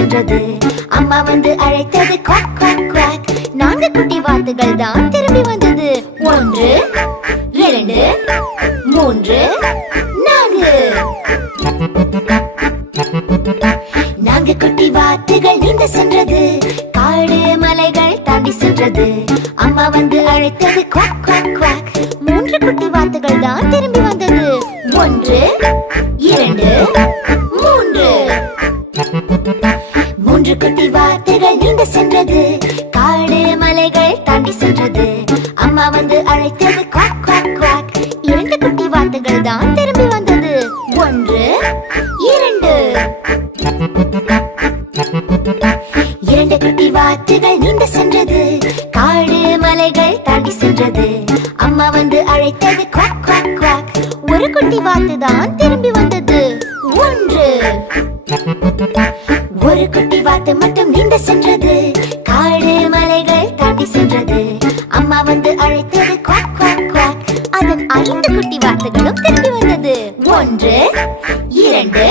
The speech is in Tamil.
சென்றது. அம்மா வந்து அழைத்தது குவாக் குவாக் குவாக். 4 குட்டி வாத்துகள் தான் திரும்பி வந்தது. 1 2 3 4. 4 குட்டி வாத்துகள் நீந்த சென்றது. காடு மலைகள் தாண்டி சென்றது. அம்மா வந்து அழைத்தது குவாக் குவாக் குவாக். 3 குட்டி வாத்துகள் தான் திரும்பி வந்தது. 1 2 3. 3 குட்டி வாத்துகள் நீந்த சென்றது. காடு மலைகள் தாண்டி சென்றது. அம்மா வந்து அழைத்தது குவாக் குவாக் குவாக். 2 குட்டி வாத்துகள் தான் திரும்பி வந்தது. 1 2. 2 குட்டி வாத்துகள் நீந்த சென்றது. காடு மலைகள் தாண்டி சென்றது. அம்மா வந்து அழைத்தது குவாக் குவாக் குவாக். 1 குட்டி வாத்து தான் திரும்பி வந்தது. 1. 1 குட்டி வாத்து மட்டும் நீந்த சென்றது. காடு மலைகள் தாண்டி சென்றது. அம்மா வந்து அழைத்தது குவாக் குவாக் குவாக். அதன் 5 குட்டி வாத்துகளும் திரும்பி வந்தது. 1 2